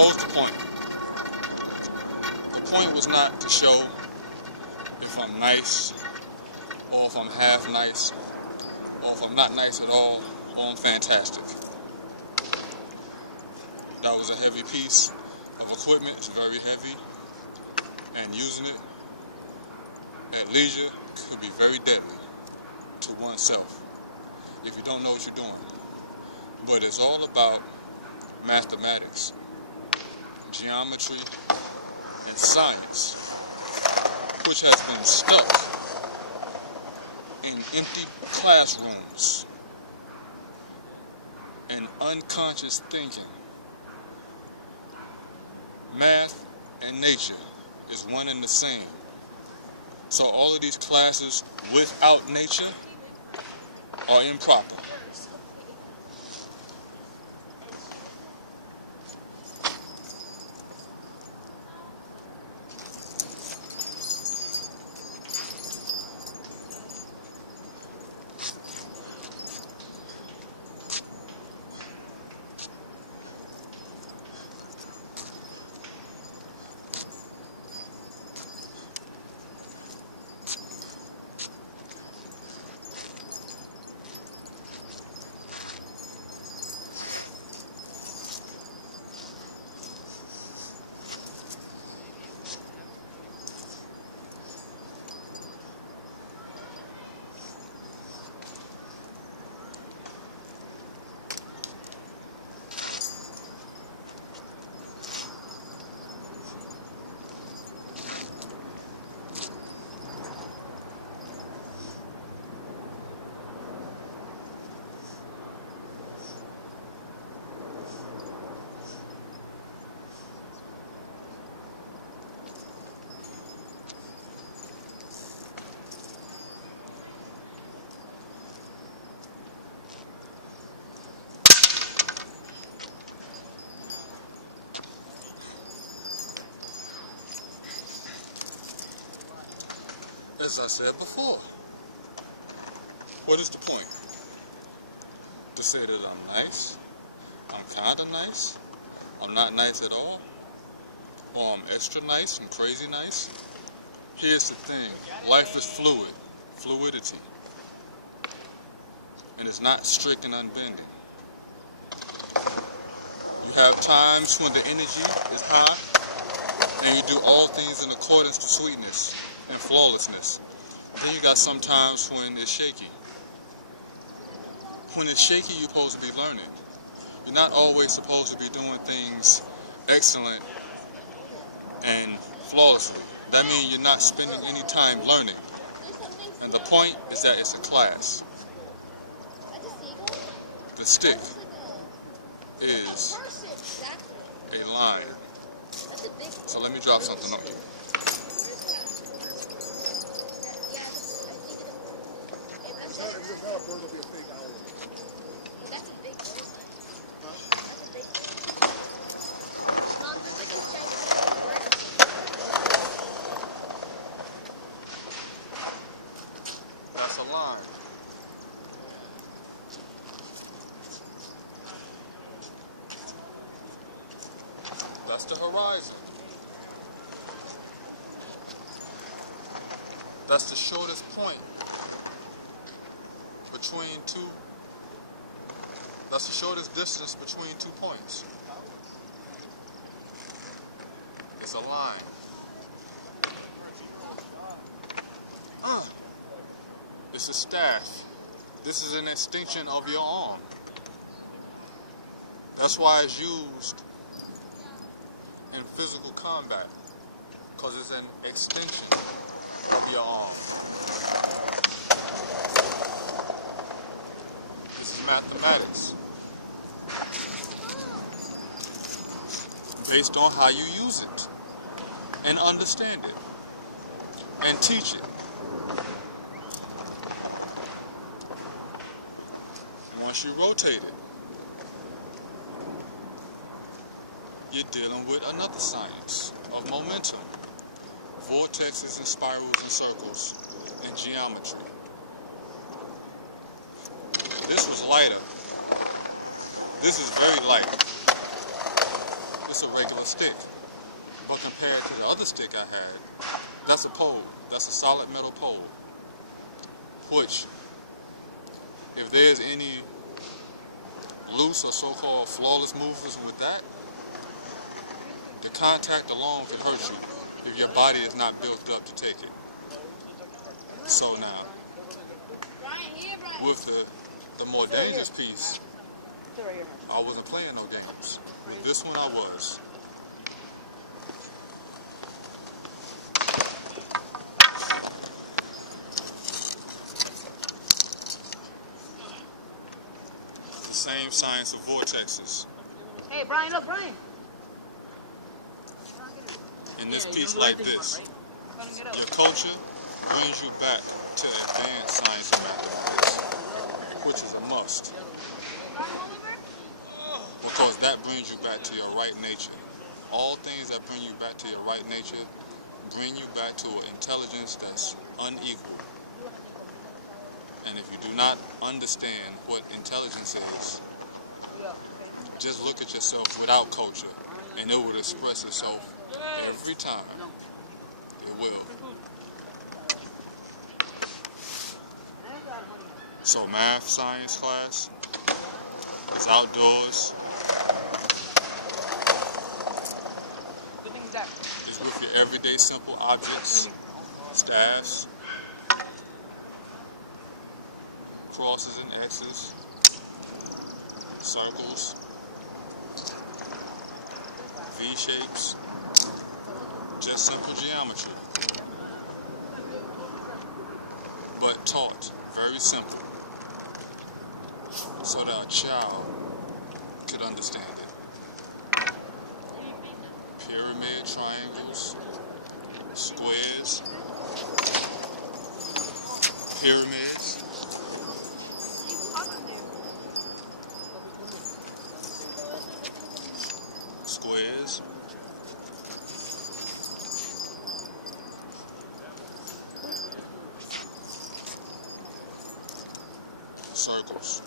What was the point? The point was not to show if I'm nice, or if I'm half nice, or if I'm not nice at all, or I'm fantastic. That was a heavy piece of equipment. It's very heavy, and using it at leisure could be very deadly to oneself if you don't know what you're doing. But it's all about mathematics, geometry, and science, which has been stuck in empty classrooms and unconscious thinking. Math and nature is one and the same. So all of these classes without nature are improper. As I said before, what is the point? To say that I'm nice, I'm kinda nice, I'm not nice at all, or I'm extra nice and crazy nice? Here's the thing, life is fluidity, and it's not strict and unbending. You have times when the energy is high, and you do all things in accordance to sweetness and flawlessness. Then you got some times when it's shaky. When it's shaky, you're supposed to be learning. You're not always supposed to be doing things excellent and flawlessly. That means you're not spending any time learning. And the point is that it's a class. The stick is a line. So let me drop something on you. If it's not a bird, it'll be a big owl. That's a big bird. Huh? That's a big bird. Mom, there's like a giant bird. That's a line. That's the horizon. That's the shortest point between two. That's the shortest distance between 2 points. It's a line. It's a staff. This is an extension of your arm. That's why it's used in physical combat, because it's an extension of your arm. This is mathematics, based on how you use it and understand it and teach it. Once you rotate it, you're dealing with another science of momentum, vortexes and spirals and circles, and geometry. This was lighter. This is very light. it's a regular stick. But compared to the other stick I had, that's a pole. That's a solid metal pole. Which, if there's any loose or so-called flawless movements with that, the contact alone can hurt you if your body is not built up to take it. So now, with the more dangerous piece, I wasn't playing no games. With this one I was. The same science of vortexes. Hey, Brian, look, Brian. In this piece like this, your culture brings you back to advanced science and mathematics, which is a must. Because that brings you back to your right nature. All things that bring you back to your right nature bring you back to an intelligence that's unequal. And if you do not understand what intelligence is, just look at yourself without culture, and it will express itself every time. It will. So math science class is outdoors. It's with your everyday simple objects, staffs, crosses and X's, circles, V-shapes, just simple geometry, but taught very simple so that a child could understand it. Pyramid, triangles, squares, pyramids, squares, circles.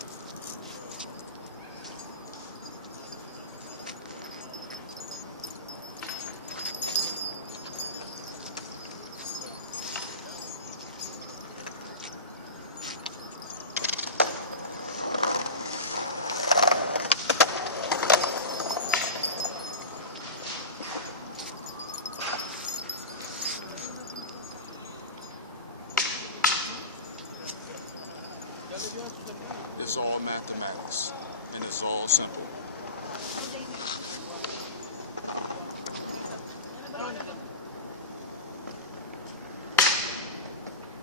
It's all mathematics, and it's all simple.